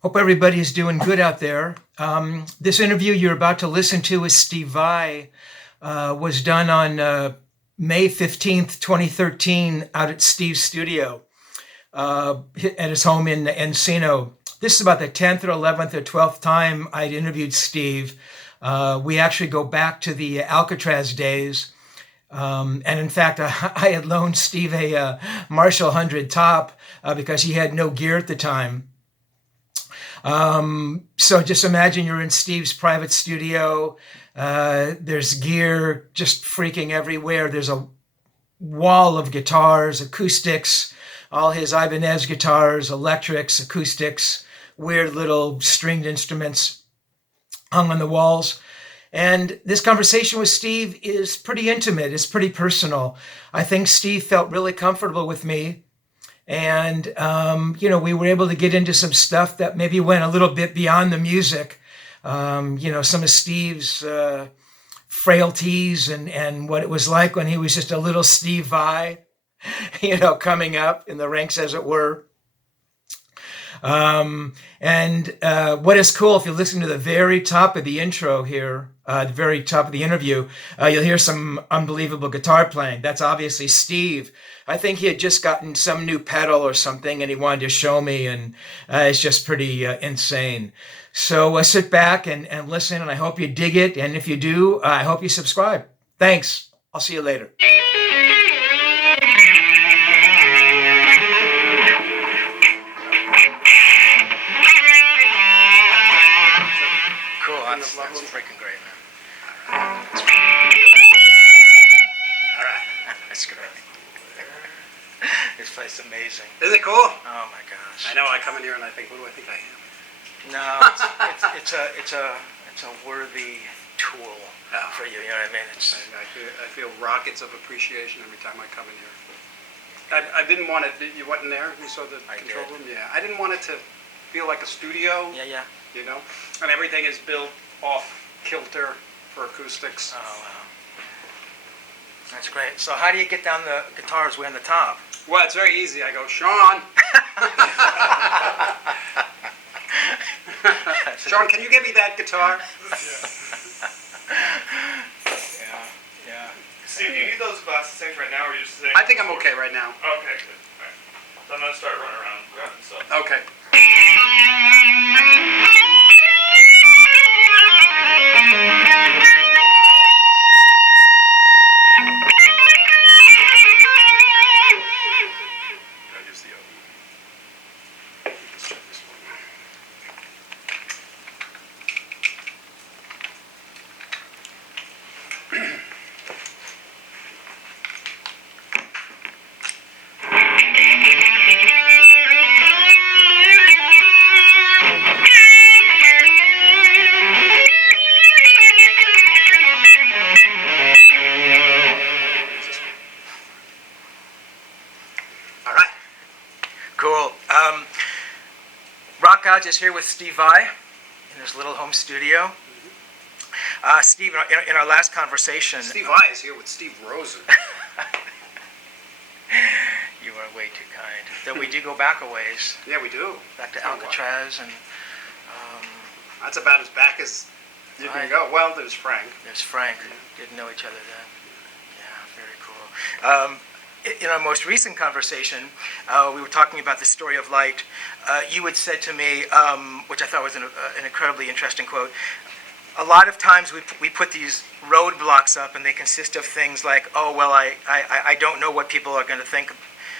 Hope everybody is doing good out there. This interview you're about to listen to with Steve Vai was done on May 15th, 2013, out at Steve's studio at his home in Encino. This is about the 10th or 11th or 12th time I'd interviewed Steve. We actually go back to the Alcatraz days. And in fact, I had loaned Steve a Marshall 100 top because he had no gear at the time. So just imagine you're in Steve's private studio. There's gear just freaking everywhere. There's a wall of guitars, acoustics, all his Ibanez guitars, electrics, acoustics, weird little stringed instruments hung on the walls. And this conversation with Steve is pretty intimate. It's pretty personal. I think Steve felt really comfortable with me. And, we were able to get into some stuff that maybe went a little bit beyond the music. Some of Steve's frailties and what it was like when he was just a little Steve Vai, coming up in the ranks, as it were. What is cool, if you listen to the very top of the intro here, the very top of the interview, you'll hear some unbelievable guitar playing. That's obviously Steve. I think he had just gotten some new pedal or something and he wanted to show me, and it's just pretty insane. So sit back and listen, and I hope you dig it. And if you do, I hope you subscribe. Thanks. I'll see you later. That's freaking great, man. All right. That's great. This place is amazing. Isn't it cool? Oh my gosh. I know. I come in here and I think, what do I think I am? No, it's a worthy tool for you. You know what I mean? I feel rockets of appreciation every time I come in here. I didn't want it. You went in there. You saw the control room. Yeah. I didn't want it to feel like a studio. Yeah. And everything is built off kilter for acoustics. Oh wow. That's great. So how do you get down the guitars way on the top? Well, it's very easy. I go, Sean. Sean, can you get me that guitar? Yeah. Steve, do you need those glasses things right now, or are you just sitting? I think I'm okay right now. Okay, good. All right. So I'm going to start running around grabbing stuff. Okay. Is here with Steve Vai in his little home studio. Steve, in our last conversation... Steve Vai is here with Steve Rosen. You are way too kind. Though we do go back a ways. Yeah, we do. Back to Alcatraz. And that's about as back as you can go. Well, there's Frank. There's Frank. Didn't know each other then. Yeah, very cool. In our most recent conversation, we were talking about the story of light. You had said to me, which I thought was an incredibly interesting quote, a lot of times we put these roadblocks up and they consist of things like, oh, well, I don't know what people are going to think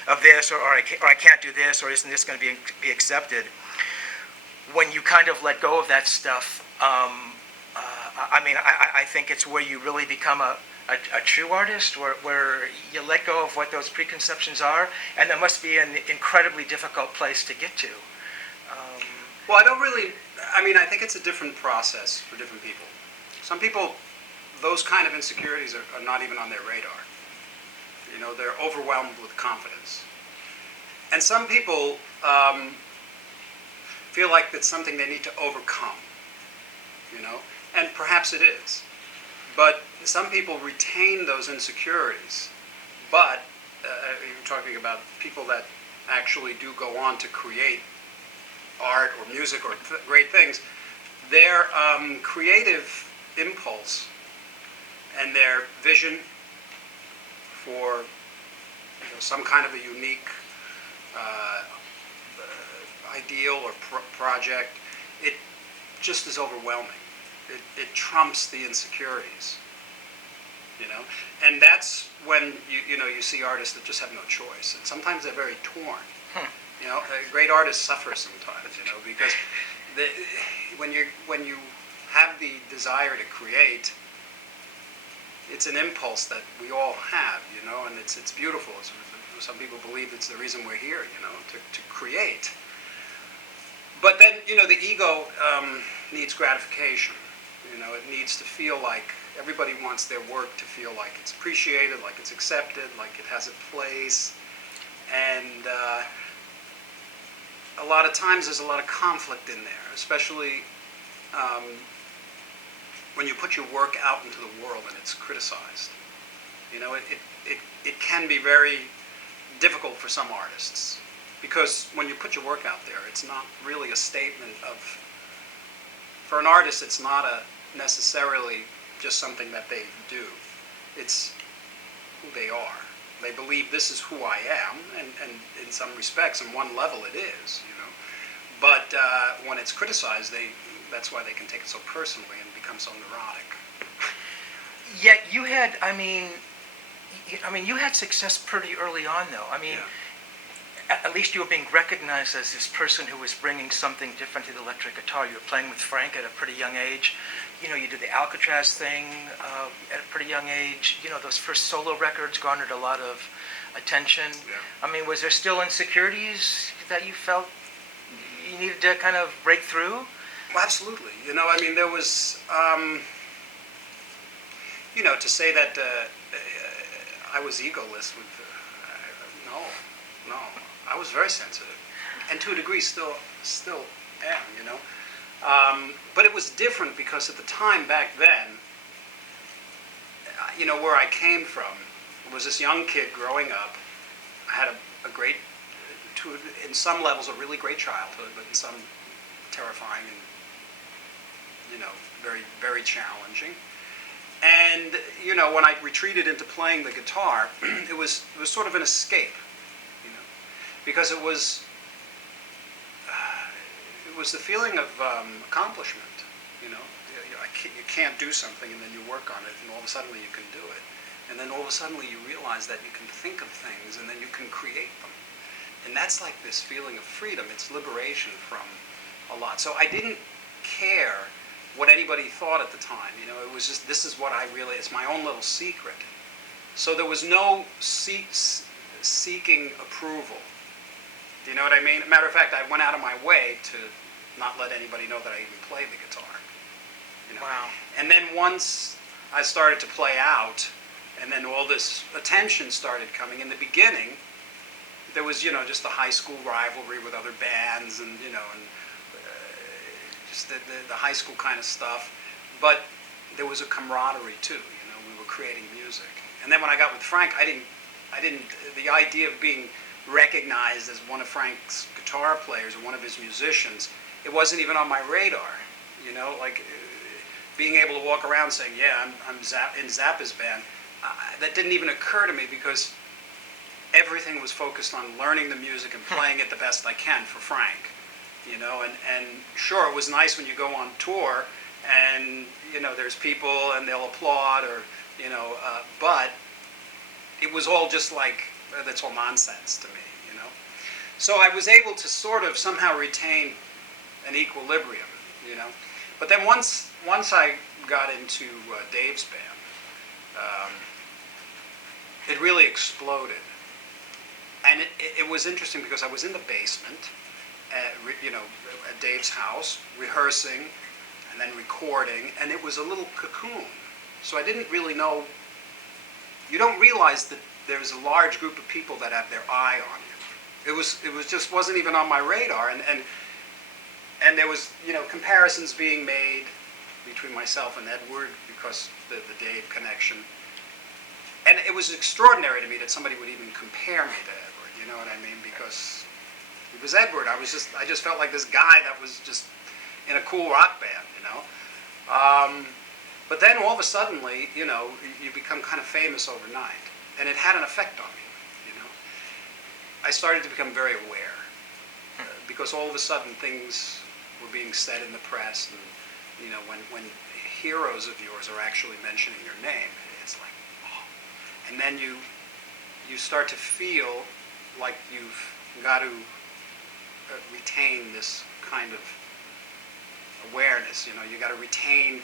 of this, or I can't do this, or isn't this going to be accepted. When you kind of let go of that stuff, I think it's where you really become a true artist, where you let go of what those preconceptions are, and that must be an incredibly difficult place to get to. Well, I think it's a different process for different people. Some people, those kind of insecurities are not even on their radar. They're overwhelmed with confidence. And some people feel like it's something they need to overcome, and perhaps it is. But some people retain those insecurities. But you're talking about people that actually do go on to create art or music or great things, their creative impulse and their vision for some kind of a unique ideal or project, it just is overwhelming. It trumps the insecurities, and that's when you see artists that just have no choice, and sometimes they're very torn. Great artists suffer sometimes, because when you have the desire to create, it's an impulse that we all have, and it's beautiful. Some people believe it's the reason we're here, to create. But then, the ego needs gratification. It needs to feel like everybody wants their work to feel like it's appreciated, like it's accepted, like it has a place. And a lot of times there's a lot of conflict in there, especially when you put your work out into the world and it's criticized. It can be very difficult for some artists, because when you put your work out there, it's not really a statement of, for an artist, it's not necessarily just something that they do. It's who they are. They believe this is who I am, and in some respects, on one level it is, But when it's criticized, that's why they can take it so personally and become so neurotic. Yet you had, you had success pretty early on, though. Yeah. At least you were being recognized as this person who was bringing something different to the electric guitar. You were playing with Frank at a pretty young age. You did the Alcatraz thing at a pretty young age. Those first solo records garnered a lot of attention. Yeah. Was there still insecurities that you felt you needed to kind of break through? Well, absolutely. There was, to say that I was egoless with, no. I was very sensitive, and to a degree still am, But it was different because at the time back then, where I came from, was this young kid growing up. I had a great, in some levels, a really great childhood, but in some terrifying and, very, very challenging. And, when I retreated into playing the guitar, it was sort of an escape, because it was the feeling of accomplishment, You can't do something and then you work on it, and all of a sudden you can do it. And then all of a sudden you realize that you can think of things and then you can create them. And that's like this feeling of freedom. It's liberation from a lot. So I didn't care what anybody thought at the time. It was just, this is what it's my own little secret. So there was no seeking approval. Do you know what I mean? Matter of fact, I went out of my way to not let anybody know that I even played the guitar. Wow. And then once I started to play out, and then all this attention started coming. In the beginning, there was, just the high school rivalry with other bands, and just the high school kind of stuff. But there was a camaraderie too. We were creating music. And then when I got with Frank, I didn't. The idea of being recognized as one of Frank's guitar players or one of his musicians, it wasn't even on my radar. Being able to walk around saying, yeah, I'm in Zappa's band, that didn't even occur to me, because everything was focused on learning the music and playing it the best I can for Frank. And sure, it was nice when you go on tour and, there's people and they'll applaud, or, but it was all just like, that's all nonsense to me, So I was able to sort of somehow retain an equilibrium, But then once I got into Dave's band, it really exploded. And it was interesting because I was in the basement, at Dave's house, rehearsing and then recording, and it was a little cocoon. So I didn't really know. You don't realize that there's a large group of people that have their eye on you. It was just wasn't even on my radar, and there was comparisons being made between myself and Edward because the Dave connection. And it was extraordinary to me that somebody would even compare me to Edward, you know what I mean? Because It was Edward. I just felt like this guy that was just in a cool rock band, you know. But then all of a sudden, you know, you become kind of famous overnight, and it had an effect on me, you know. I started to become very aware because all of a sudden things were being said in the press, and you know, when heroes of yours are actually mentioning your name, it's like, oh. And then you start to feel like you've got to retain this kind of awareness. You know, you got to retain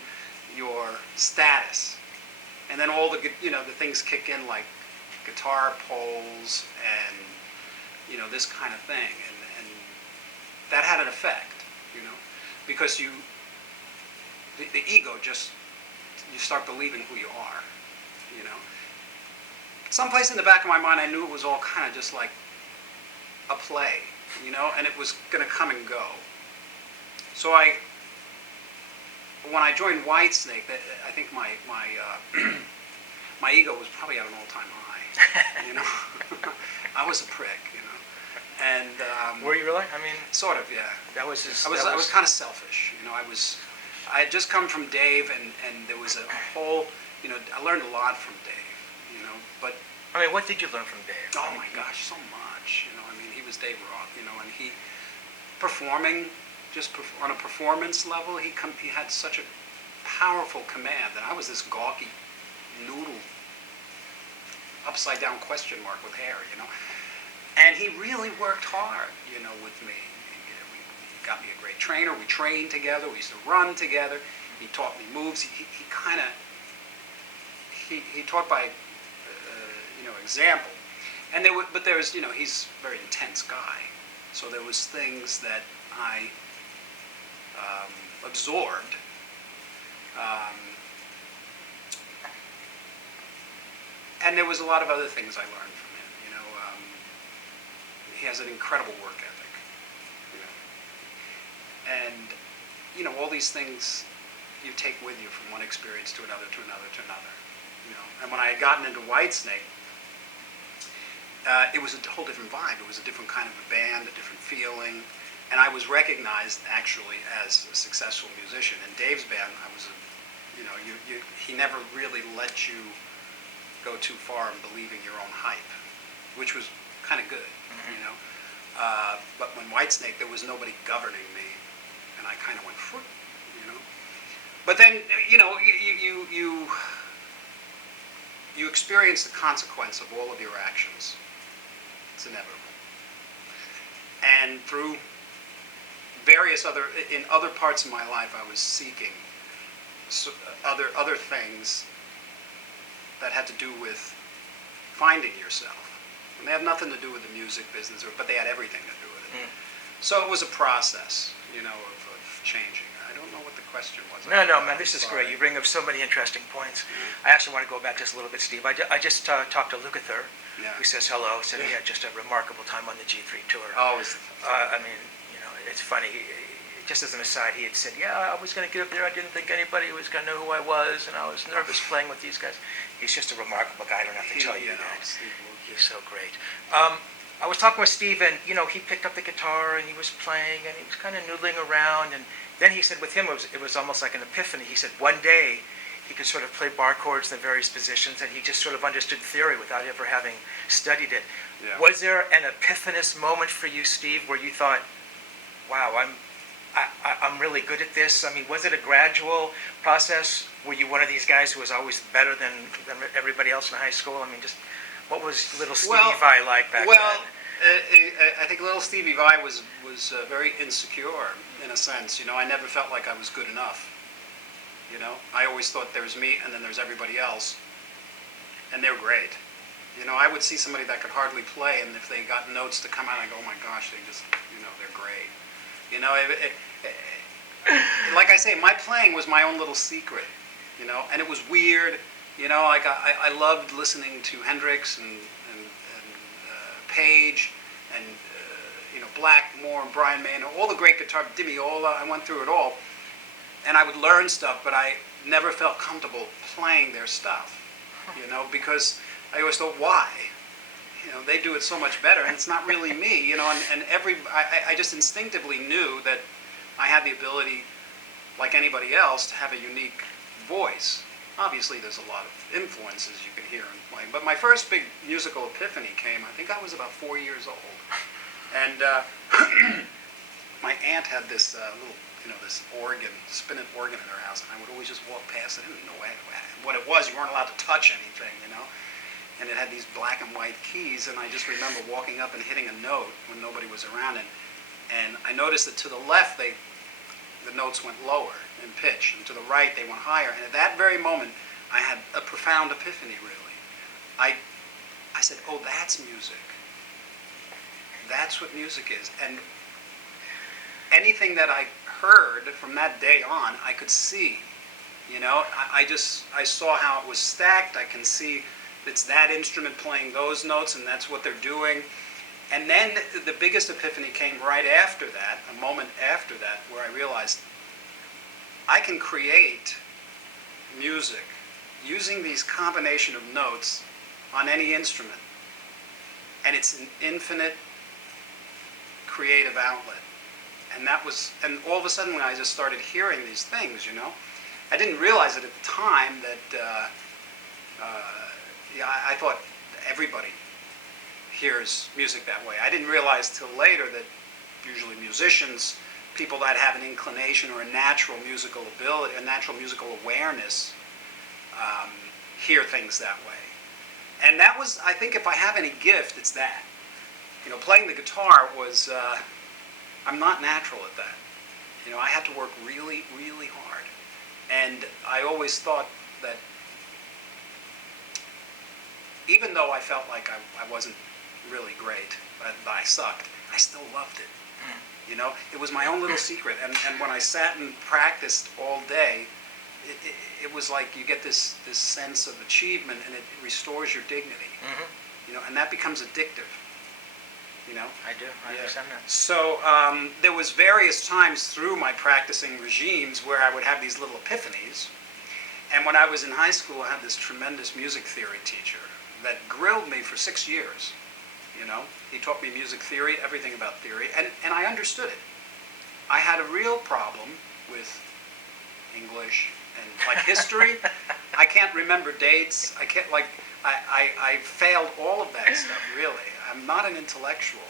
your status, and then all the things kick in like guitar polls and you know this kind of thing, and that had an effect, you know, because the ego just, you start believing who you are, you know. Someplace in the back of my mind, I knew it was all kind of just like a play, you know, and it was going to come and go. So when I joined Whitesnake, I think my my ego was probably at an all-time high, you know. I was a prick, you know. And Were you really? I mean, sort of, yeah. that was his. I was kind of selfish, you know. I had just come from Dave, and there was a whole, you know, I learned a lot from Dave, you know. But I mean, what did you learn from Dave? oh my gosh, so much, you know. I mean, he was Dave Roth, you know, and he performing just on a performance level, he had such a powerful command that I was this gawky noodle, upside down question mark with hair, you know. And he really worked hard, you know, with me. He got me a great trainer. We trained together. We used to run together. He taught me moves. He kind of he taught by you know, example. And but there was, you know, he's a very intense guy. So there was things that I absorbed. And there was a lot of other things I learned from him. You know, he has an incredible work ethic. You know, and you know, all these things you take with you from one experience to another, to another, to another. You know, and when I had gotten into Whitesnake, it was a whole different vibe. It was a different kind of a band, a different feeling, and I was recognized actually as a successful musician. In Dave's band, I was you know, he never really let you go too far in believing your own hype, which was kind of good, you know. But when Whitesnake, there was nobody governing me, and I kind of went, you know. But then, you know, you experience the consequence of all of your actions. It's inevitable. And through various in other parts of my life, I was seeking other things that had to do with finding yourself. And they have nothing to do with the music business, but they had everything to do with it. So it was a process, you know, of changing. I don't know what the question was. No, man, this is great. You bring up so many interesting points. I actually want to go back just a little bit, Steve. I just talked to Lukather, who says hello, said he had just a remarkable time on the G3 tour. Always. I mean, you know, it's funny. Just as an aside, he had said, yeah, I was going to get up there. I didn't think anybody was going to know who I was, and I was nervous playing with these guys. He's just a remarkable guy. I don't have to tell you that. He's so great. I was talking with Steve, and, you know, he picked up the guitar, and he was playing, and he was kind of noodling around, and then he said with him, it was almost like an epiphany. He said one day he could sort of play bar chords in various positions, and he just sort of understood theory without ever having studied it. Yeah. Was there an epiphanous moment for you, Steve, where you thought, wow, I'm really good at this? I mean, was it a gradual process? Were you one of these guys who was always better than everybody else in high school? I mean, just what was little Stevie Vai like back then? Well, I think little Stevie Vai was very insecure in a sense. You know, I never felt like I was good enough. You know, I always thought there's me and then there's everybody else, and they're great. You know, I would see somebody that could hardly play, and if they got notes to come out, I go, oh my gosh, they just, you know, they're great. You know, like I say, my playing was my own little secret, you know, and it was weird. You know, like I loved listening to Hendrix and Page and you know, Blackmore and Brian May and all the great guitar, Di Meola. I went through it all, and I would learn stuff, but I never felt comfortable playing their stuff. You know, because I always thought, why? they do it so much better, and it's not really me, I just instinctively knew that I had the ability, like anybody else, to have a unique voice. Obviously, there's a lot of influences you can hear in playing, but my first big musical epiphany came, I think I was about 4 years old, and my aunt had this little, this organ, spinet organ in her house, and I would always just walk past it. I didn't know what it was. You weren't allowed to touch anything, and it had these black and white keys, and I just remember walking up and hitting a note when nobody was around, and I noticed that to the left, the notes went lower in pitch, and to the right, they went higher, and at that very moment, I had a profound epiphany, really. I said, oh, that's music. That's what music is, and anything that I heard from that day on, I could see. I saw how it was stacked. I can see it's that instrument playing those notes, and that's what they're doing. And then the biggest epiphany came right after that, a moment after that, where I realized I can create music using these combination of notes on any instrument. And it's an infinite creative outlet. And all of a sudden when I just started hearing these things, I didn't realize it at the time that, I thought everybody hears music that way. I didn't realize till later that usually musicians, people that have an inclination or a natural musical ability, a natural musical awareness, hear things that way. And that was, I think if I have any gift, it's that. Playing the guitar was, I'm not natural at that. I had to work really, really hard. And I always thought that even though I felt like I wasn't really great, that I sucked, I still loved it. It was my own little secret. And when I sat and practiced all day, it was like you get this sense of achievement, and it restores your dignity. And that becomes addictive. I do. I understand that. So there was various times through my practicing regimes where I would have these little epiphanies. And when I was in high school, I had this tremendous music theory teacher that grilled me for 6 years. He taught me music theory, everything about theory, and I understood it. I had a real problem with English and like history. I can't remember dates. I can't I failed all of that stuff, really. I'm not an intellectual,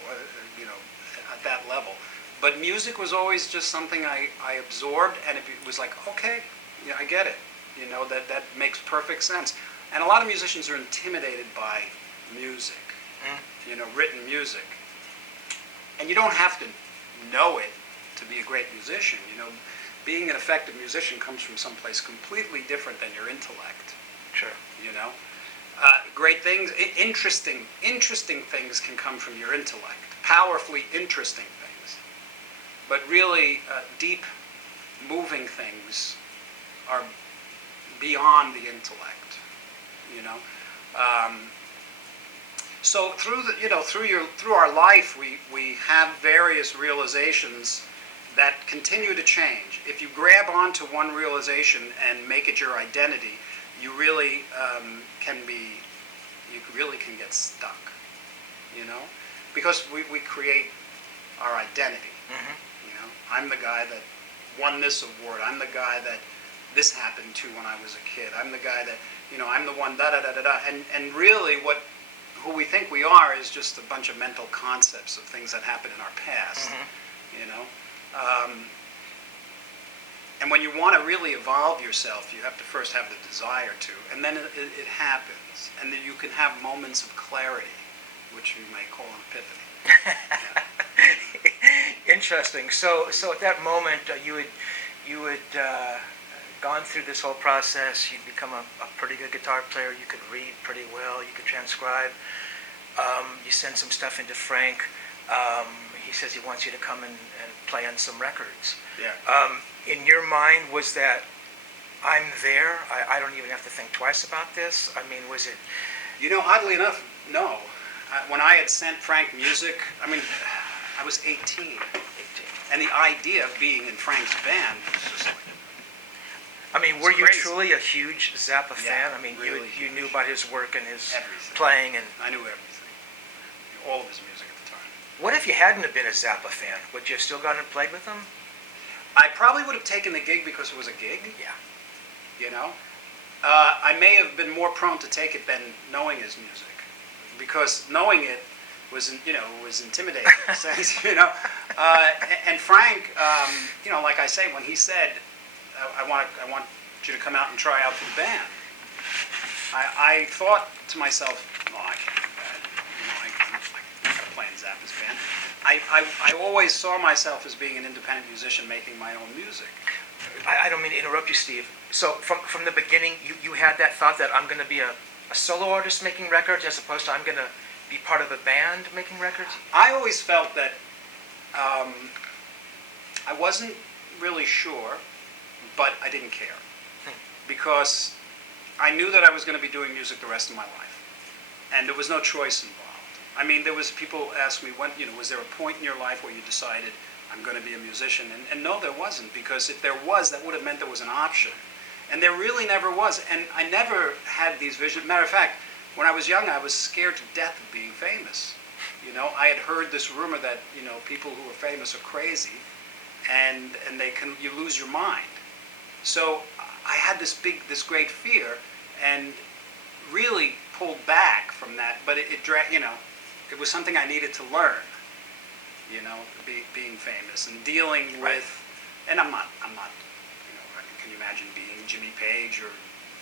at that level. But music was always just something I absorbed, and it was like, okay, I get it. That makes perfect sense. And a lot of musicians are intimidated by music, written music. And you don't have to know it to be a great musician. Being an effective musician comes from someplace completely different than your intellect. Sure. Great things, interesting things can come from your intellect, powerfully interesting things. But really, deep, moving things are beyond the intellect. So through our life, we have various realizations that continue to change. If you grab onto one realization and make it your identity, you really can get stuck, because we create our identity. I'm the guy that won this award. I'm the guy that this happened to when I was a kid. I'm the guy that, I'm the one da-da-da-da-da. And really who we think we are is just a bunch of mental concepts of things that happened in our past, And when you want to really evolve yourself, you have to first have the desire to, and then it happens. And then you can have moments of clarity, which you might call an epiphany. Interesting. So at that moment, you had gone through this whole process. You'd become a pretty good guitar player. You could read pretty well. You could transcribe. You send some stuff into Frank. He says he wants you to come and play on some records. Yeah. In your mind, was that, I'm there, I don't even have to think twice about this? I mean, was it... Oddly enough, no. When I had sent Frank music, I was 18. And the idea of being in Frank's band was just like... were you crazy. truly a huge Zappa fan? Yeah, you really knew about his work and his everything. playing and... I knew everything. all of his music at the time. What if you hadn't have been a Zappa fan? Would you have still gone and played with them? I probably would have taken the gig because it was a gig. Yeah. You know, I may have been more prone to take it than knowing his music, because knowing it was, was intimidating in a sense, and Frank, like I say, when he said, I want you to come out and try out for the band, I thought to myself, no, I can't do that. I'm not going to play in Zappa's band. I always saw myself as being an independent musician making my own music. I don't mean to interrupt you, Steve. So from the beginning, you had that thought that I'm going to be a solo artist making records as opposed to I'm going to be part of a band making records? I always felt that I wasn't really sure, but I didn't care. Because I knew that I was going to be doing music the rest of my life. And there was no choice involved. I mean, there was people ask me, was there a point in your life where you decided I'm going to be a musician? And no, there wasn't, because if there was, that would have meant there was an option. And there really never was. And I never had these visions. Matter of fact, when I was young, I was scared to death of being famous. I had heard this rumor that, people who are famous are crazy, and you lose your mind. So I had this great fear, and really pulled back from that. But it was something I needed to learn. Being famous and dealing with, and I'm not. Can you imagine being Jimmy Page or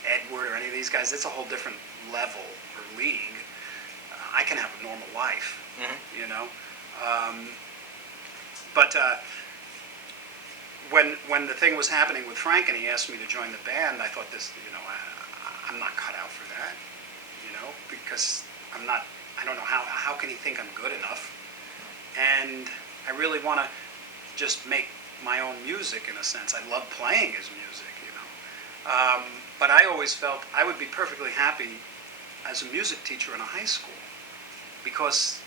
Edward or any of these guys? That's a whole different level or league. I can have a normal life, But when the thing was happening with Frank and he asked me to join the band, I thought I'm not cut out for that, because I'm not. I don't know how can he think I'm good enough, and I really want to just make my own music in a sense. I love playing his music, but I always felt I would be perfectly happy as a music teacher in a high school, because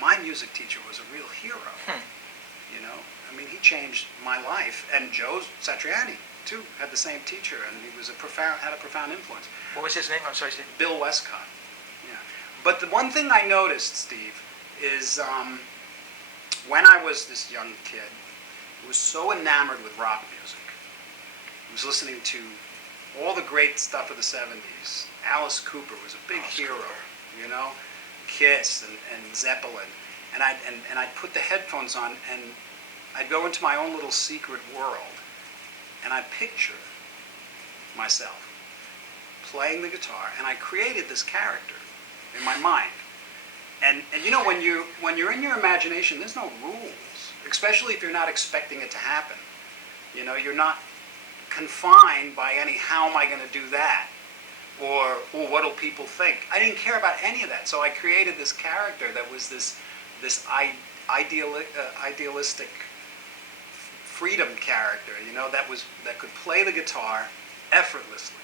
my music teacher was a real hero. I mean, he changed my life, and Joe Satriani too had the same teacher, and he was had a profound influence. What was his name? I'm sorry, Steve. Bill Westcott. Yeah, but the one thing I noticed, Steve, is when I was this young kid, I was so enamored with rock music. I was listening to all the great stuff of the 70s. Alice Cooper was a big hero, Kiss and Zeppelin. And I'd put the headphones on, and I'd go into my own little secret world, and I'd picture myself playing the guitar, and I created this character in my mind. And when you're in your imagination, there's no rules, especially if you're not expecting it to happen. You're not confined by any "how am I going to do that?" or "what'll people think?" I didn't care about any of that, so I created this character that was this idealistic freedom character, that could play the guitar effortlessly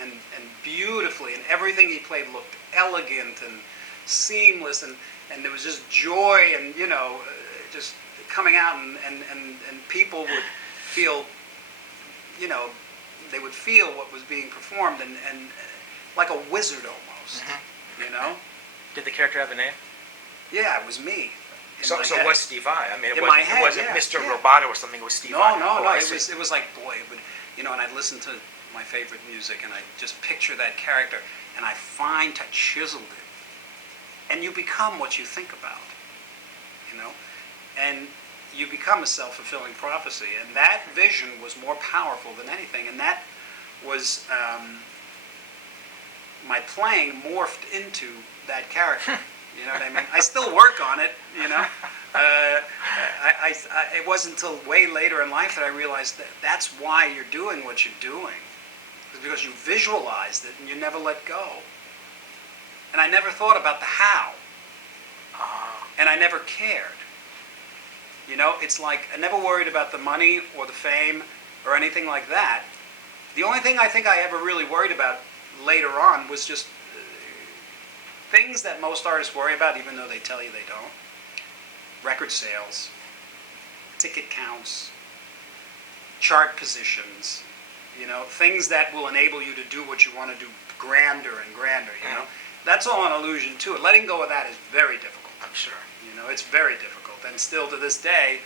and beautifully, and everything he played looked elegant and seamless, and there was just joy and just coming out, and people would feel, they would feel what was being performed, and like a wizard almost, Did the character have a name? Yeah, it was me. So it was Steve Vai. I mean, In my head, it wasn't yeah, Mr. yeah. Roboto or something. It was Steve Vai. No. I It see. was like, boy, it would, and I'd listen to my favorite music, and I'd just picture that character, and I chiseled it, and you become what you think about, and you become a self-fulfilling prophecy, and that vision was more powerful than anything, and that was my playing morphed into that character. You know what I mean? I still work on it, it wasn't until way later in life that I realized that that's why you're doing what you're doing. It's because you visualized it and you never let go. And I never thought about the how. And I never cared. It's like I never worried about the money or the fame or anything like that. The only thing I think I ever really worried about later on was just things that most artists worry about, even though they tell you they don't. Record sales, ticket counts, chart positions, things that will enable you to do what you want to do grander and grander, That's all an illusion too. Letting go of that is very difficult. I'm sure. You know, it's very difficult, and still to this day,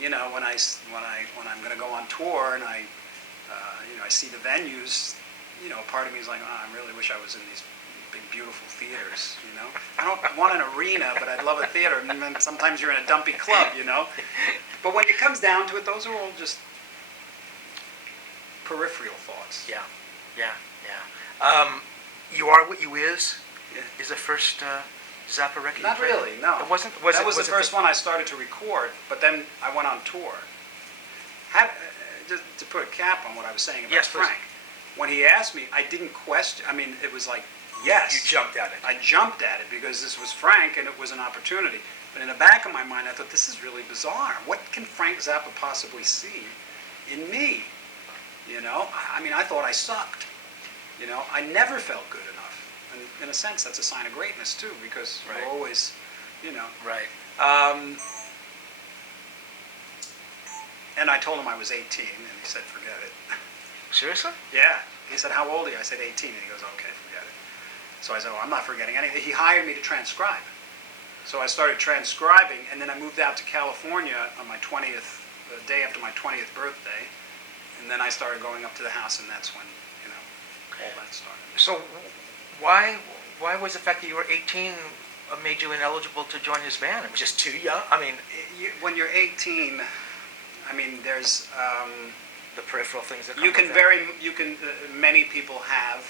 you know, when I'm going to go on tour and you know, I see the venues, you know, part of me is like, oh, I really wish I was in these big, beautiful theaters. You know, I don't want an arena, but I'd love a theater. And then sometimes you're in a dumpy club, you know. But when it comes down to it, those are all just peripheral thoughts. Yeah, yeah, yeah. You Are What You Is the first Zappa record. Not really, no. It wasn't. That was the first one I started to record, but then I went on tour. Just to put a cap on what I was saying about Yes, please. Frank, when he asked me, I didn't question. I mean, it was like, yes. You jumped at it. I jumped at it because this was Frank and it was an opportunity. But in the back of my mind, I thought, this is really bizarre. What can Frank Zappa possibly see in me? You know, I mean, I thought I sucked. You know, I never felt good enough. And in a sense, that's a sign of greatness too, because Right. we're always, you know. Right. And I told him I was 18, and he said, forget it. Seriously? Yeah. He said, how old are you? I said, 18. And he goes, okay, forget it. So I said, oh, I'm not forgetting anything. He hired me to transcribe. So I started transcribing, and then I moved out to California on my 20th, the day after my 20th birthday. And then I started going up to the house, and that's when, you know, all that started. So, why was the fact that you were 18 made you ineligible to join his band? It was just too young. I mean, When you're 18, I mean, there's the peripheral things that come you can with that. many people have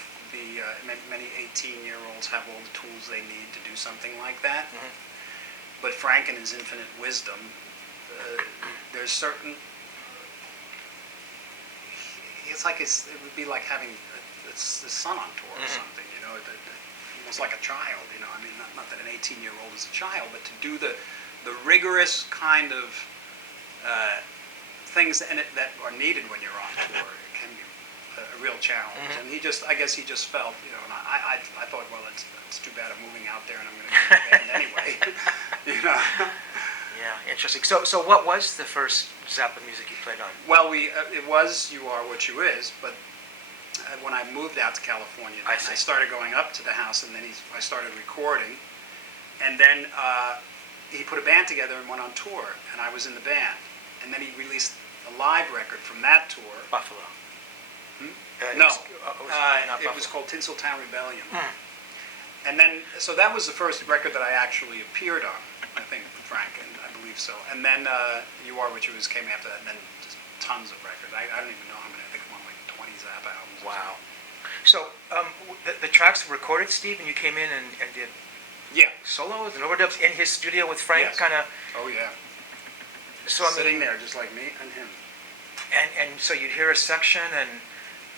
many 18-year-olds have all the tools they need to do something like that. Mhm. But Frank, in his infinite wisdom, there's certain. It's like it would be like having his son on tour or Mhm. something, you know, almost like a child, you know. I mean, not that an 18-year-old is a child, but to do the rigorous kind of things that are needed when you're on tour, it can be a real challenge. Mhm. And I guess he just felt, you know, and I thought, well, it's too bad I'm moving out there and I'm going to be in the band anyway, you know. Yeah, interesting. So what was the first Zappa music you played on? Well, it was You Are What You Is, but when I moved out to California, I I see. started going up to the house, and then I started recording, and then he put a band together and went on tour, and I was in the band, and then he released a live record from that tour. Buffalo. No, not it was Buffalo. called Tinseltown Rebellion. Hmm. And then, so that was the first record that I actually appeared on, I think, Frank, and I believe so. And then You Are What You Is came after that, and then just tons of records. I don't even know how many. I think one like 20 Zappa albums. or Wow. So the tracks were recorded, Steve, and you came in and did something. Yeah. solos and overdubs in his studio with Frank, Yes. kind of. Oh yeah. So I Sitting mean, there just like me and him. and so you'd hear a section, and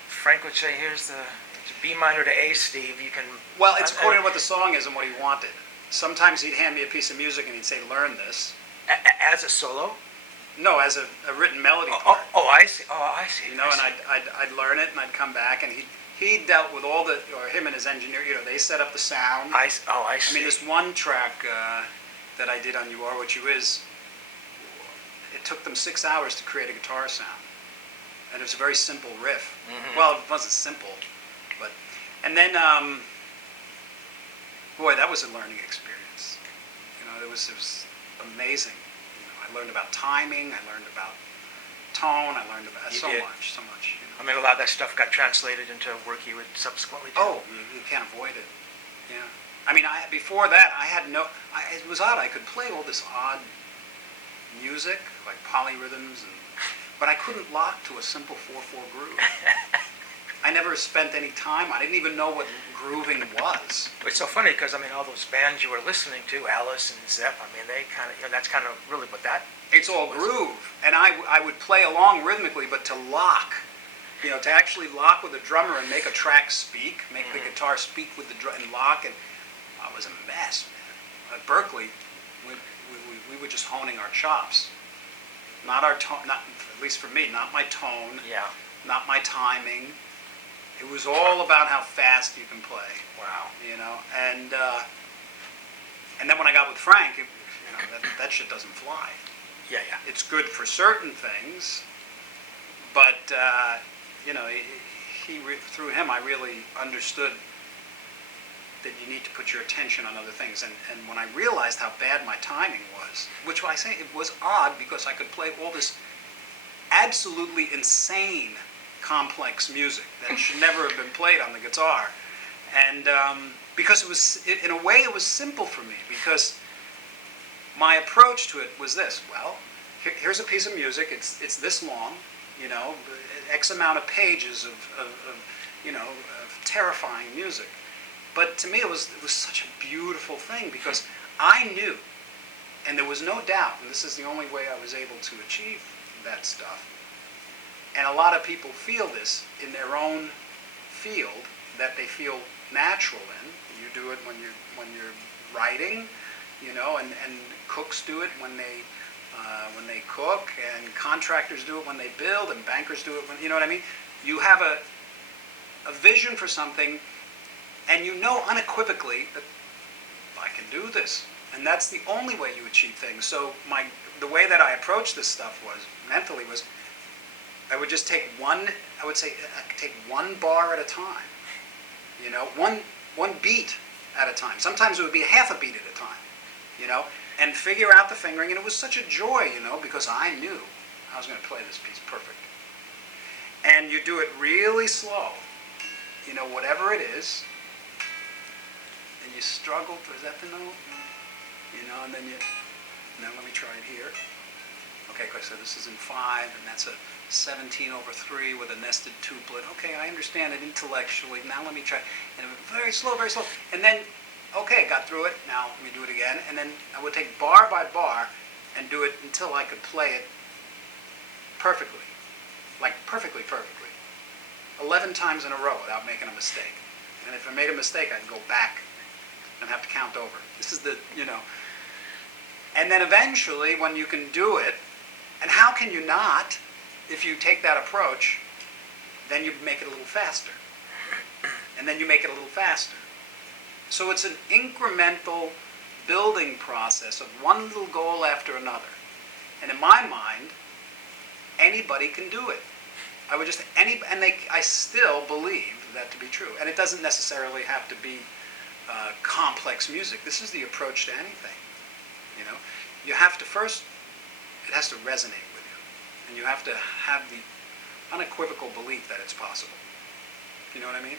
Frank would say, "Here's the it's B minor to A, Steve. You can." Well, it's according to what the song is and what he wanted. Sometimes he'd hand me a piece of music and he'd say, "Learn this." As a solo. No, as a written melody Oh, part. I see. Oh, I see. You know, I and see. I'd learn it and I'd come back and he dealt with all the, or him and his engineer, you know, they set up the sound. I I see. mean, this one track that I did on You Are What You Is, it took them 6 hours to create a guitar sound. And it was a very simple riff. Mhm. Well, it wasn't simple, but, and then, boy, that was a learning experience. You know, it was amazing. You know, I learned about timing, I learned about tone, I learned about You so did. much, so much. You know. I mean, a lot of that stuff got translated into work you would subsequently do. Oh, you can't avoid it. Yeah. I mean, before that, I had no. It was odd. I could play all this odd music, like polyrhythms, but I couldn't lock to a simple 4/4 groove. I never spent any time. I didn't even know what grooving was. It's so funny because I mean, all those bands you were listening to, Alice and Zepp. I mean, they kind of, that's kind of really what that. It's all groove, and I would play along rhythmically, but to lock, you know, to actually lock with a drummer and make a track speak, make the guitar speak with the drum and lock, and it was a mess, man. At Berkeley, we were just honing our chops, not our tone, not at least for me, not my tone, Yeah. not my timing. It was all about how fast you can play, Wow. you know, and then when I got with Frank, you know, that shit doesn't fly. Yeah, yeah. It's good for certain things, but you know, through him, I really understood that you need to put your attention on other things. And when I realized how bad my timing was, which I say it was odd because I could play all this absolutely insane complex music that should never have been played on the guitar. And because it was, in a way, it was simple for me, because my approach to it was this: well, here's a piece of music. It's this long, X amount of pages of terrifying music. But to me, it was such a beautiful thing, because I knew, and there was no doubt, and this is the only way I was able to achieve that stuff. And a lot of people feel this in their own field, that they feel natural in. You do it when you're writing, and cooks do it when they cook, and contractors do it when they build, and bankers do it when, you know what I mean? You have a vision for something, and you know unequivocally that I can do this. And that's the only way you achieve things. So the way that I approached this stuff mentally was, I would just take one bar at a time, one beat at a time. Sometimes it would be half a beat at a time, and figure out the fingering. And it was such a joy, because I knew I was going to play this piece perfect. And you do it really slow, whatever it is, and you struggle. Is that the note? And then now let me try it here. Okay, so this is in 5, and that's a 17/3 with a nested tuplet. Okay, I understand it intellectually. Now let me try. And very slow, very slow. And then, okay, got through it. Now let me do it again. And then I would take bar by bar and do it until I could play it perfectly. Like perfectly. 11 times in a row without making a mistake. And if I made a mistake, I'd go back and have to count over. This is And then eventually, when you can do it, and how can you not, if you take that approach, then you make it a little faster. And then you make it a little faster. So it's an incremental building process of one little goal after another. And in my mind, anybody can do it. I still believe that to be true. And it doesn't necessarily have to be complex music. This is the approach to anything. You have to first, it has to resonate with you. And you have to have the unequivocal belief that it's possible. You know what I mean?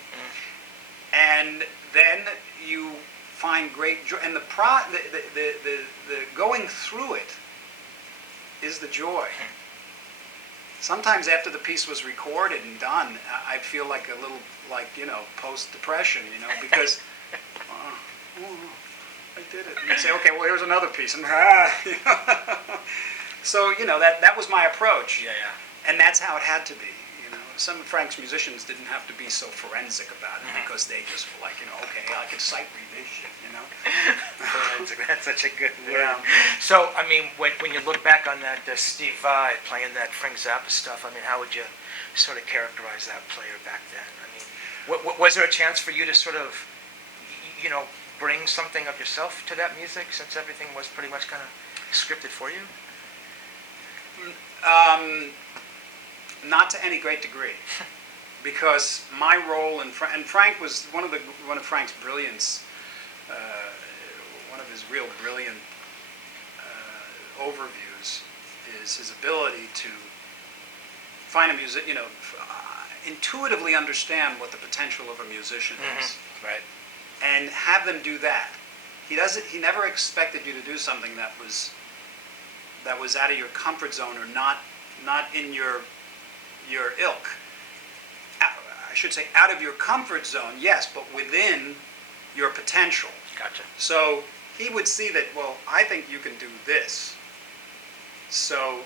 And then you find great joy. And the going through it is the joy. Sometimes after the piece was recorded and done, I feel like a little, post-depression, because I did it. And you say, okay, well, here's another piece. And So, that was my approach. Yeah. And that's how it had to be. Some of Frank's musicians didn't have to be so forensic about it, because they just were like, okay, I can sight read this shit, Forensic, that's such a good word. Yeah. So, when you look back on that Steve Vai playing that Frank Zappa stuff, how would you sort of characterize that player back then? Was there a chance for you to sort of, bring something of yourself to that music, since everything was pretty much kind of scripted for you? Not to any great degree, because my role and Frank was one of Frank's brilliance, one of his real brilliant overviews is his ability to find a music, intuitively understand what the potential of a musician is, right? And have them do that. He never expected you to do something that was out of your comfort zone, or not in your ilk. I should say out of your comfort zone, yes, but within your potential. Gotcha. So he would see that, well, I think you can do this. So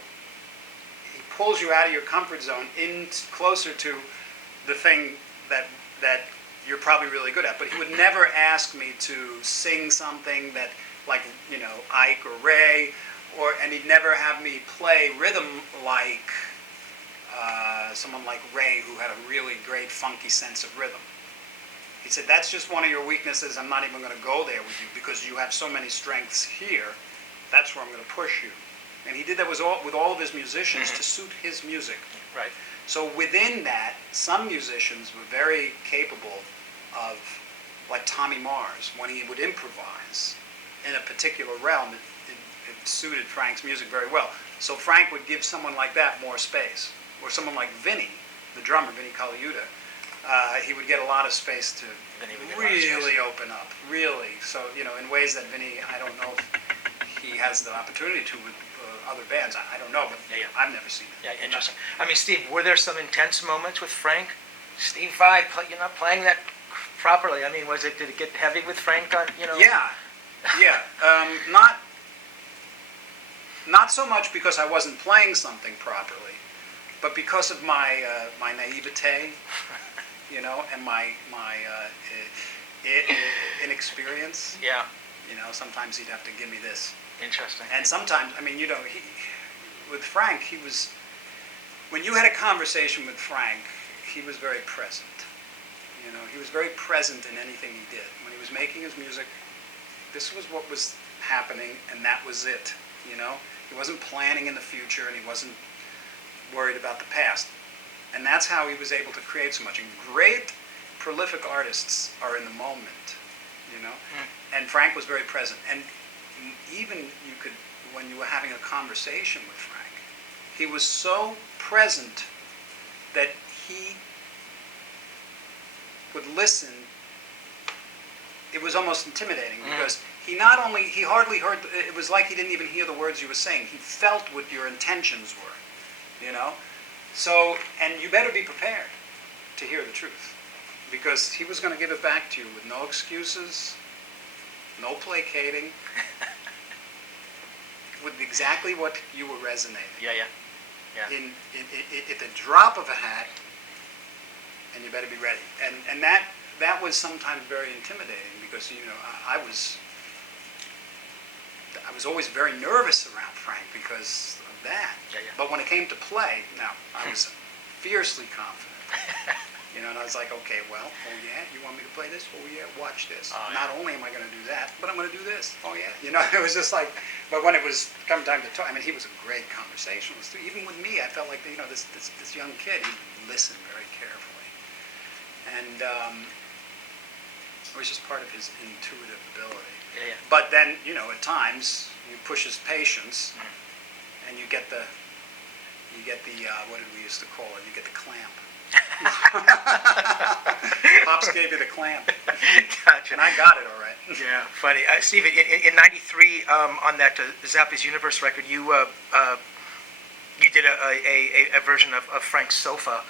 he pulls you out of your comfort zone in closer to the thing that you're probably really good at. But he would never ask me to sing something that, like, Ike or Ray, and he'd never have me play rhythm like someone like Ray, who had a really great funky sense of rhythm. He said, that's just one of your weaknesses. I'm not even going to go there with you, because you have so many strengths here. That's where I'm going to push you. And he did that with all of his musicians to suit his music. Right. So within that, some musicians were very capable of like Tommy Mars, when he would improvise in a particular realm, it suited Frank's music very well. So Frank would give someone like that more space, or someone like Vinny, the drummer, Vinny Colaiuta. He would get a lot of space to really open up, really. So, in ways that Vinny, I don't know if he has the opportunity to with other bands. I don't know, but I've never seen it. Yeah, interesting. I mean, Steve, were there some intense moments with Frank? Steve Vai, playing that properly. I mean, did it get heavy with Frank on, Yeah. Not so much because I wasn't playing something properly, but because of my naivete, and my inexperience. Yeah. Sometimes he'd have to give me this. Interesting. And sometimes, with Frank, when you had a conversation with Frank, he was very present. He was very present in anything he did. When he was making his music, this was what was happening, and that was it. He wasn't planning in the future, and he wasn't worried about the past. And that's how he was able to create so much. And great, prolific artists are in the moment, And Frank was very present. And even when you were having a conversation with Frank, he was so present that he would listen. It was almost intimidating because he hardly heard, it was like he didn't even hear the words you were saying. He felt what your intentions were, So, and you better be prepared to hear the truth, because he was going to give it back to you with no excuses, no placating, with exactly what you were resonating. Yeah. In at the drop of a hat, and you better be ready. And that was sometimes very intimidating because I was always very nervous around Frank because of that. Yeah. But when it came to play, I was fiercely confident. And I was like, okay, well, oh yeah, you want me to play this? Oh yeah, watch this. Not only am I going to do that, but I'm going to do this. Oh yeah, it was just like. But when it was come time to talk, he was a great conversationalist. Even with me, I felt like this young kid, he listened very carefully, and it was just part of his intuitive ability. Yeah. But then, at times you push his patience, and you get the what did we used to call it? You get the clamp. Pops gave you the clamp. Gotcha. And I got it all right. Yeah, funny. Steve, in '93, on that Zappa's Universe record, you did a version of Frank's Sofa,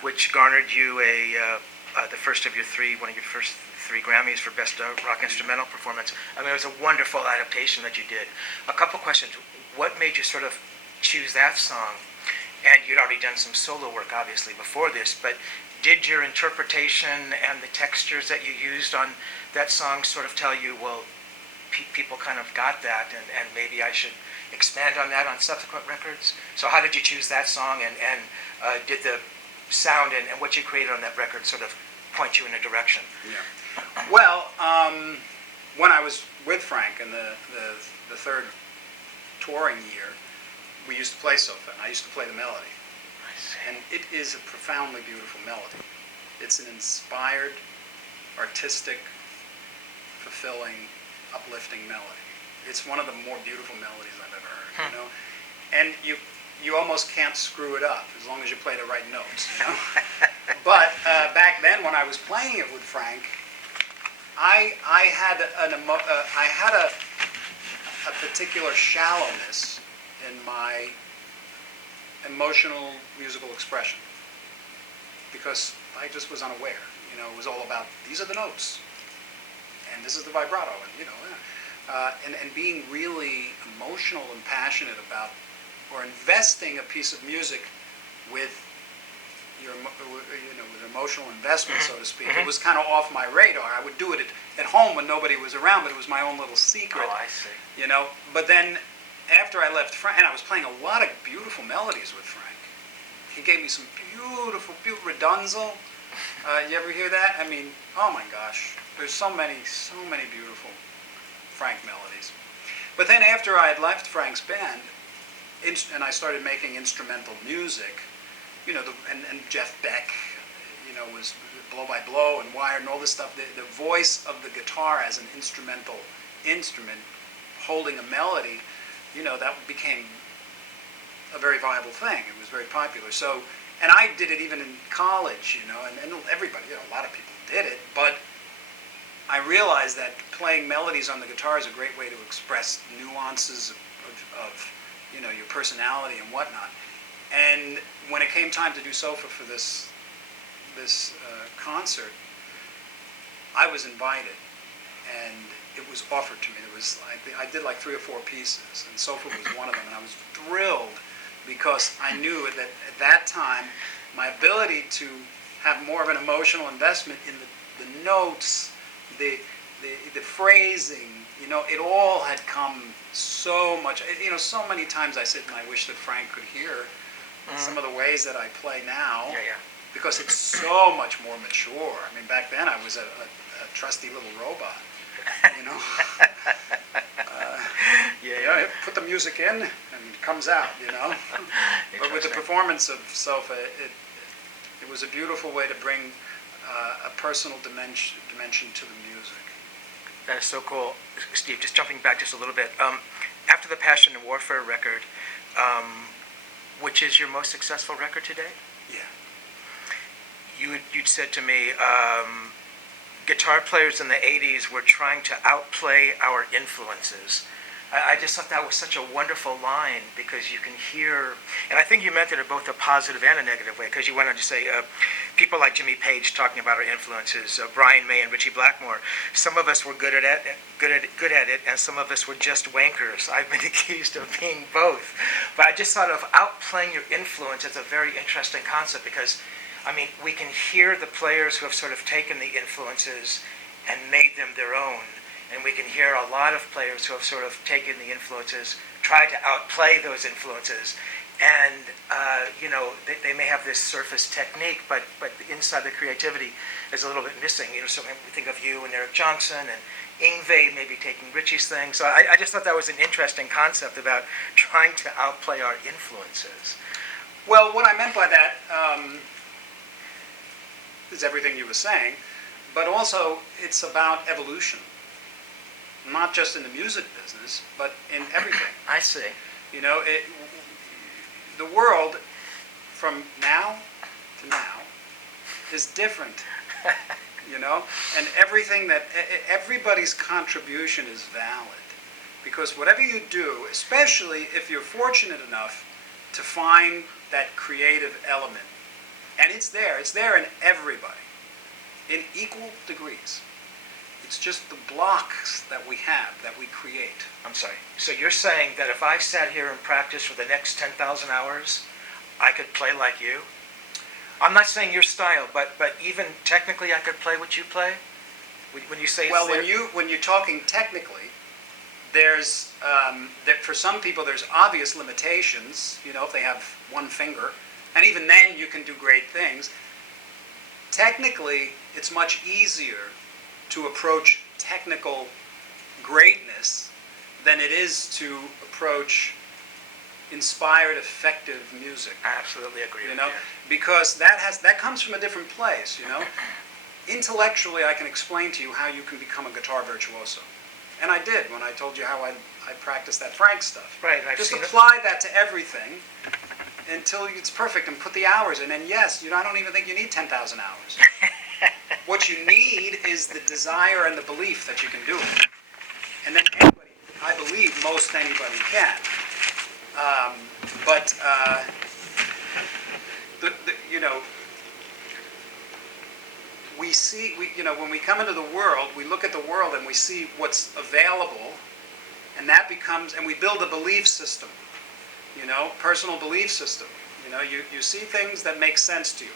which garnered you the first of one of your first 3 Grammys for Best Rock Instrumental Performance. It was a wonderful adaptation that you did. A couple questions. What made you sort of choose that song? And you'd already done some solo work, obviously, before this, but did your interpretation and the textures that you used on that song sort of tell you, well, people kind of got that, and maybe I should expand on that on subsequent records? So how did you choose that song, and did the sound and what you created on that record sort of point you in a direction? Yeah. Well, when I was with Frank in the third touring year, we used to play Sofa, and I used to play the melody. I see. And it is a profoundly beautiful melody. It's an inspired, artistic, fulfilling, uplifting melody. It's one of the more beautiful melodies I've ever heard, And you almost can't screw it up as long as you play the right notes, But back then, when I was playing it with Frank, I had a particular shallowness in my emotional musical expression, because I just was unaware. It was all about, these are the notes, and this is the vibrato, and being really emotional and passionate about, or investing a piece of music with with emotional investment, so to speak. It was kind of off my radar. I would do it at home when nobody was around, but it was my own little secret. Oh, I see. But then after I left Frank, and I was playing a lot of beautiful melodies with Frank. He gave me some beautiful Redunzel. You ever hear that? Oh my gosh, there's so many beautiful Frank melodies. But then after I had left Frank's band, and I started making instrumental music, and Jeff Beck, was blow by blow and wired and all this stuff. The voice of the guitar as an instrumental instrument holding a melody, that became a very viable thing. It was very popular. So, and I did it even in college, and everybody, a lot of people did it, but I realized that playing melodies on the guitar is a great way to express nuances of your personality and whatnot. And when it came time to do Sofa for this concert, I was invited, and it was offered to me. I did like 3 or 4 pieces, and Sofa was one of them, and I was thrilled because I knew that at that time my ability to have more of an emotional investment in the notes, the phrasing, it all had come so much. So many times I sit and I wish that Frank could hear some of the ways that I play now, because it's so much more mature. I mean, back then I was a trusty little robot, put the music in and it comes out, But with the performance of Sofa, it was a beautiful way to bring a personal dimension to the music. That is so cool. Steve, just jumping back just a little bit. After the Passion and Warfare record, which is your most successful record to date? Yeah. You'd said to me, guitar players in the 80s were trying to outplay our influences. I just thought that was such a wonderful line, because you can hear, and I think you meant it in both a positive and a negative way, because you went on to say people like Jimmy Page talking about our influences, Brian May and Ritchie Blackmore. Some of us were good at it, and some of us were just wankers. I've been accused of being both, but I just thought of outplaying your influence as a very interesting concept, because we can hear the players who have sort of taken the influences and made them their own. And we can hear a lot of players who have sort of taken the influences, tried to outplay those influences. And, they may have this surface technique, but inside the creativity is a little bit missing. So we think of you and Eric Johnson and Yngwie maybe taking Ritchie's thing. So I just thought that was an interesting concept about trying to outplay our influences. Well, what I meant by that is everything you were saying, but also it's about evolution. Not just in the music business, but in everything. I see. The world from now to now is different, and everybody's contribution is valid, because whatever you do, especially if you're fortunate enough to find that creative element, and it's there in everybody, in equal degrees. It's just the blocks that we have, that we create. I'm sorry. So you're saying that if I sat here and practiced for the next 10,000 hours, I could play like you? I'm not saying your style, but even technically I could play what you play? When you say well, when you're talking technically, there's for some people there's obvious limitations. If they have one finger, and even then you can do great things. Technically, it's much easier to approach technical greatness than it is to approach inspired, effective music. I absolutely agree with you. Because that comes from a different place. Intellectually, I can explain to you how you can become a guitar virtuoso, and I did when I told you how I practiced that Frank stuff. Right. Just apply that to everything until it's perfect, and put the hours in. And yes, I don't even think you need 10,000 hours. What you need is the desire and the belief that you can do it. And then anybody, I believe most anybody can. We see, when we come into the world, we look at the world and we see what's available, and that becomes, and we build a belief system, personal belief system. You see things that make sense to you.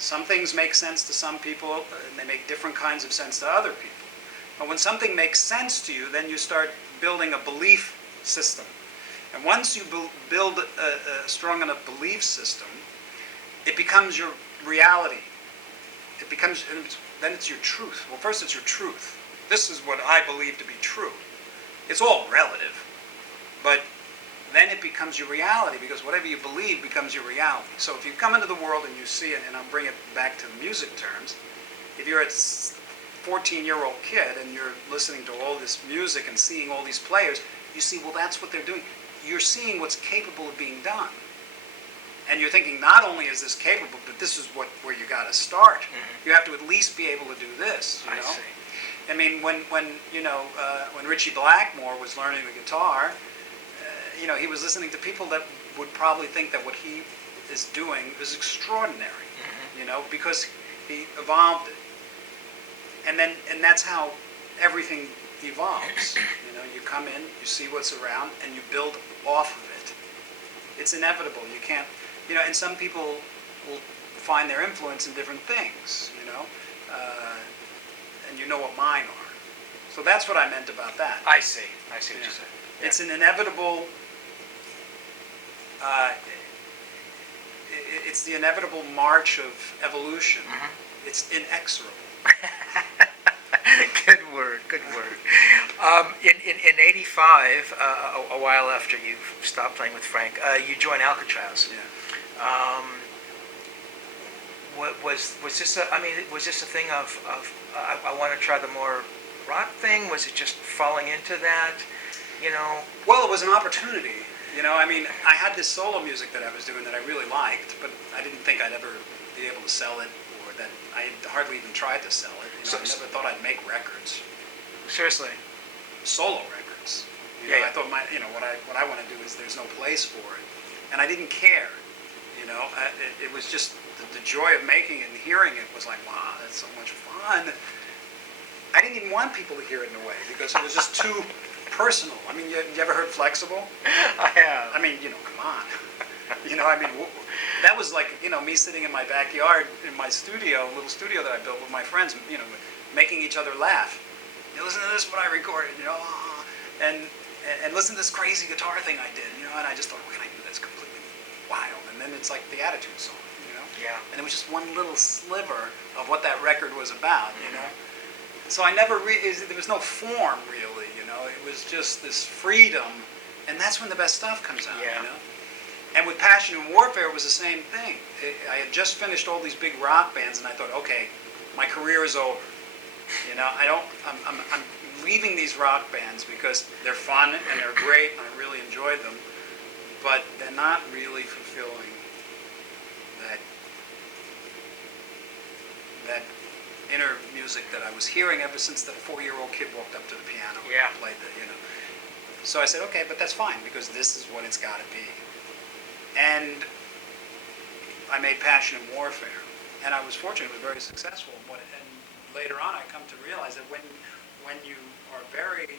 Some things make sense to some people, and they make different kinds of sense to other people. But when something makes sense to you, then you start building a belief system. And once you build a strong enough belief system, it becomes your reality. Then it's your truth. Well, first it's your truth. This is what I believe to be true. It's all relative, but then it becomes your reality, because whatever you believe becomes your reality. So if you come into the world and you see it, and I'll bring it back to music terms, if you're a 14-year-old kid and you're listening to all this music and seeing all these players, you see, well, that's what they're doing. You're seeing what's capable of being done. And you're thinking, not only is this capable, but this is where you got to start. You have to at least be able to do this. You know? I see. I mean, when Richie Blackmore was learning the guitar, he was listening to people that would probably think that what he is doing is extraordinary. Because he evolved it. And that's how everything evolves. You come in, you see what's around, and you build off of it. It's inevitable. You can't, and some people will find their influence in different things, and you know what mine are. So that's what I meant about that. I see what you said. Yeah. It's an inevitable, it's the inevitable march of evolution. It's inexorable. Good word. In '85, a while after you stopped playing with Frank, you joined Alcatraz. Yeah. Was this a thing of I want to try the more rock thing? Was it just falling into that? Well, it was an opportunity. I had this solo music that I was doing that I really liked, but I didn't think I'd ever be able to sell it, or that I hardly even tried to sell it. I never thought I'd make records. Seriously. Solo records. I thought what I want to do is there's no place for it, and I didn't care. It was just the joy of making it and hearing it was like, wow, that's so much fun. I didn't even want people to hear it in a way because it was just too personal. I mean, you ever heard Flexible? I have. I mean, come on. That was like, me sitting in my backyard in my studio, little studio that I built with my friends, making each other laugh. Listen to this, what I recorded, and listen to this crazy guitar thing I did, and I just thought, what can I do that's completely wild? And then it's like the Attitude song, Yeah. And it was just one little sliver of what that record was about, So I never, there was no form really, it was just this freedom, and that's when the best stuff comes out, Yeah. And with Passion and Warfare, it was the same thing. I had just finished all these big rock bands, and I thought, okay, my career is over. I'm leaving these rock bands because they're fun and they're great, and I really enjoyed them, but they're not really fulfilling that inner music that I was hearing ever since the 4-year-old kid walked up to the piano Yeah. and played So I said, okay, but that's fine, because this is what it's got to be. And I made Passion and Warfare, and I was fortunate; it was very successful. And later on, I come to realize that when you are very